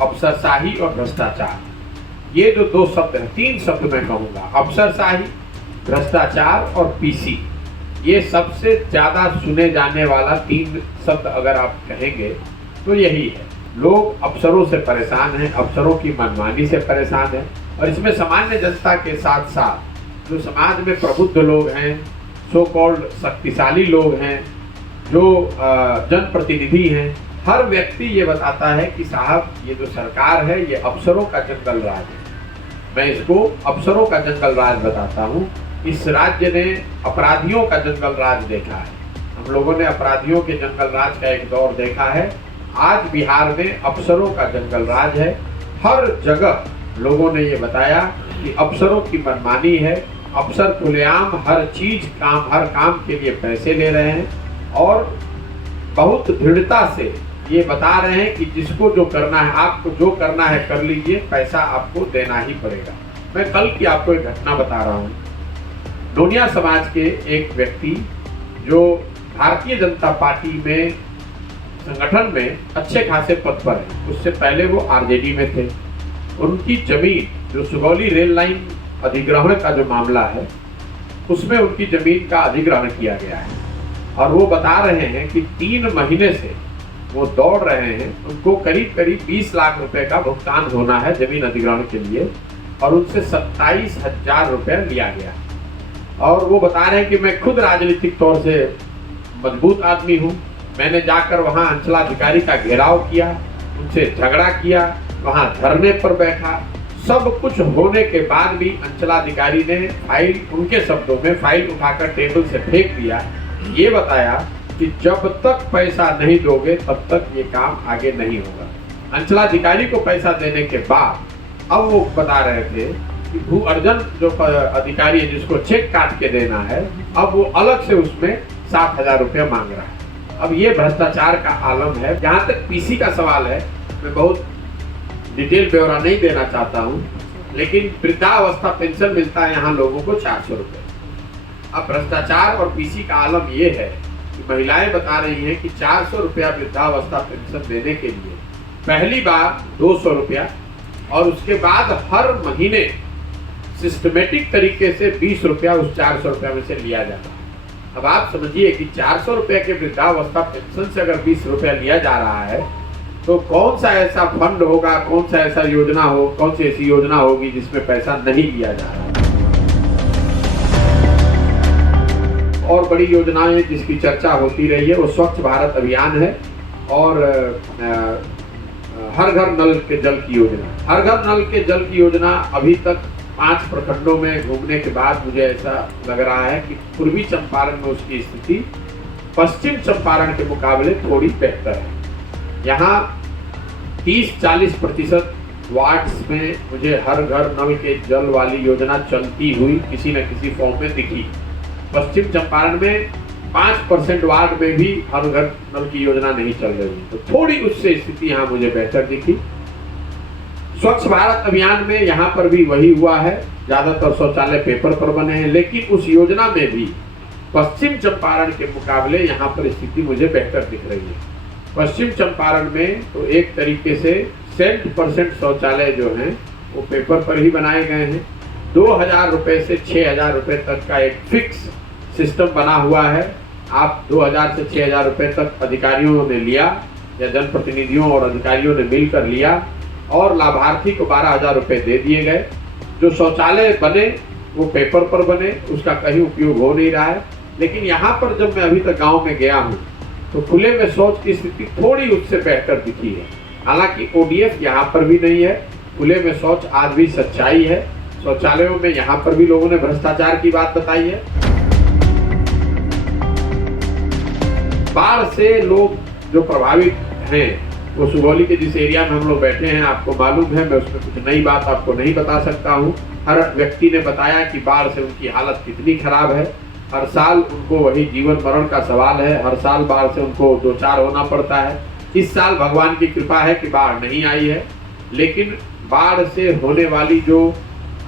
अफसरशाही और भ्रष्टाचार, ये जो दो शब्द हैं, तीन शब्द मैं कहूँगा, अफसरशाही, भ्रष्टाचार और पीसी, ये सबसे ज़्यादा सुने जाने वाला तीन शब्द अगर आप कहेंगे तो यही है। लोग अफसरों से परेशान हैं, अफसरों की मनमानी से परेशान हैं, और इसमें सामान्य जनता के साथ साथ जो समाज में प्रबुद्ध लोग हैं, सो कॉल्ड शक्तिशाली लोग हैं, जो जनप्रतिनिधि हैं, हर व्यक्ति ये बताता है कि साहब ये जो सरकार है ये अफसरों का जंगल राज है। मैं इसको अफसरों का जंगल राज बताता हूँ। इस राज्य ने अपराधियों का जंगल राज देखा है। हम लोगों ने अपराधियों के जंगल राज का एक दौर देखा है। आज बिहार में अफसरों का जंगल राज है। हर जगह लोगों ने ये बताया कि अफसरों की मनमानी है, अफसर खुलेआम हर काम के लिए पैसे ले रहे हैं और बहुत दृढ़ता से ये बता रहे हैं कि जिसको जो करना है, आपको जो करना है कर लीजिए, पैसा आपको देना ही पड़ेगा। मैं कल की आपको एक घटना बता रहा हूँ। डोनिया समाज के एक व्यक्ति जो भारतीय जनता पार्टी में संगठन में अच्छे खासे पद पर है, उससे पहले वो आरजेडी में थे। उनकी जमीन जो सुगौली रेल लाइन अधिग्रहण का जो मामला है, उसमें उनकी जमीन का अधिग्रहण किया गया है और वो बता रहे हैं कि 3 महीने से वो दौड़ रहे हैं। उनको करीब करीब 20 लाख रुपए का भुगतान होना है जमीन अधिग्रहण के लिए और उनसे 27,000 रुपये लिया गया। और वो बता रहे हैं कि मैं खुद राजनीतिक तौर से मजबूत आदमी हूँ। मैंने जाकर वहाँ अंचलाधिकारी का घेराव किया, उनसे झगड़ा किया, वहाँ धरने पर बैठा। सब कुछ होने के बाद भी अंचलाधिकारी ने फाइल, उनके शब्दों में, फाइल उठाकर टेबल से फेंक दिया। ये बताया कि जब तक पैसा नहीं दोगे तब तक ये काम आगे नहीं होगा। अंचलाधिकारी को पैसा देने के बाद अब वो बता रहे थे कि भू अर्जन जो अधिकारी है जिसको चेक काट के देना है, अब वो अलग से उसमें 7,000 रुपये मांग रहा है। अब ये भ्रष्टाचार का आलम है। जहाँ तक पीसी का सवाल है, मैं बहुत डिटेल ब्यौरा नहीं देना चाहता हूँ, लेकिन वृद्धावस्था पेंशन मिलता है यहाँ लोगों को 400 रुपये। अब भ्रष्टाचार और पीसी का आलम ये है कि महिलाएं बता रही हैं कि 400 रुपया वृद्धावस्था पेंशन देने के लिए पहली बार 200 रुपया और उसके बाद हर महीने सिस्टमेटिक तरीके से 20 रुपया उस 400 रुपया में से लिया जाता है। अब आप समझिए कि 400 रुपये के वृद्धावस्था पेंशन से अगर 20 रुपया लिया जा रहा है तो कौन सा ऐसा फंड होगा, कौन सा ऐसा योजना हो, कौन सी ऐसी योजना होगी जिसमें पैसा नहीं लिया जा रहा है। और बड़ी योजनाएं जिसकी चर्चा होती रही है वो स्वच्छ भारत अभियान है और हर घर नल के जल की योजना। हर घर नल के जल की योजना अभी तक 5 प्रखंडों में घूमने के बाद मुझे ऐसा लग रहा है कि पूर्वी चंपारण में उसकी स्थिति पश्चिम चंपारण के मुकाबले थोड़ी बेहतर है। यहाँ 30-40% वार्ड्स में मुझे हर घर नल के जल वाली योजना चलती हुई किसी न किसी फॉर्म में दिखी। पश्चिम चंपारण में 5% वार्ड में भी हर घर नल की योजना नहीं चल रही, तो थोड़ी उससे स्थिति यहाँ मुझे बेहतर दिखी। स्वच्छ भारत अभियान में यहाँ पर भी वही हुआ है, ज्यादातर शौचालय पेपर पर बने हैं, लेकिन उस योजना में भी पश्चिम चंपारण के मुकाबले यहाँ पर स्थिति मुझे बेहतर दिख रही है। पश्चिम चंपारण में तो एक तरीके से 100% शौचालय जो हैं वो पेपर पर ही बनाए गए हैं। 2,000 रुपये से 6,000 रुपये तक का एक फिक्स सिस्टम बना हुआ है। आप 2,000 से 6,000 रुपये तक अधिकारियों ने लिया या जनप्रतिनिधियों और अधिकारियों ने मिलकर लिया और लाभार्थी को 12,000 रुपये दे दिए गए। जो शौचालय बने वो पेपर पर बने, उसका कहीं उपयोग हो नहीं रहा है। लेकिन यहाँ पर जब मैं अभी तक गाँव में गया हूँ तो खुले में शौच की स्थिति थोड़ी उससे बेहतर दिखी है। हालांकि ओडीएफ यहाँ पर भी नहीं है, खुले में शौच आज भी सच्चाई है। शौचालयों में यहाँ पर भी लोगों ने भ्रष्टाचार की बात बताई है। बाढ़ से लोग जो प्रभावित हैं वो सुगौली के जिस एरिया में हम लोग बैठे हैं आपको मालूम है, मैं उसमें कुछ नई बात आपको नहीं बता सकता हूँ। हर व्यक्ति ने बताया कि बाढ़ से उनकी हालत कितनी खराब है। हर साल उनको वही जीवन मरण का सवाल है, हर साल बाढ़ से उनको दो चार होना पड़ता है। इस साल भगवान की कृपा है कि बाढ़ नहीं आई है, लेकिन बाढ़ से होने वाली जो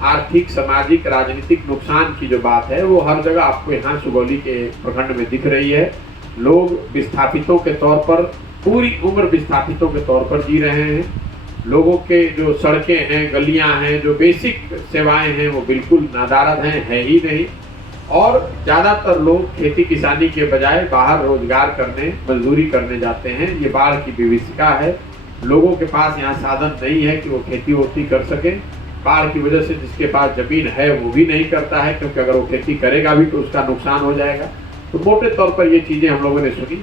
आर्थिक, सामाजिक, राजनीतिक नुकसान की जो बात है वो हर जगह आपको यहाँ सुगौली के प्रखंड में दिख रही है। लोग विस्थापितों के तौर पर, पूरी उम्र विस्थापितों के तौर पर जी रहे हैं। लोगों के जो सड़कें हैं, गलियां हैं, जो बेसिक सेवाएं हैं वो बिल्कुल नादारद हैं, है ही नहीं। और ज़्यादातर लोग खेती किसानी के बजाय बाहर रोजगार करने, मजदूरी करने जाते हैं। ये बाढ़ की विभीषिका है। लोगों के पास यहाँ साधन नहीं है कि वो खेती वोती कर सकें। बाढ़ की वजह से जिसके पास जमीन है वो भी नहीं करता है, क्योंकि अगर वो खेती करेगा भी तो उसका नुकसान हो जाएगा। तो मोटे तौर पर ये चीज़ें हम लोगों ने सुनी।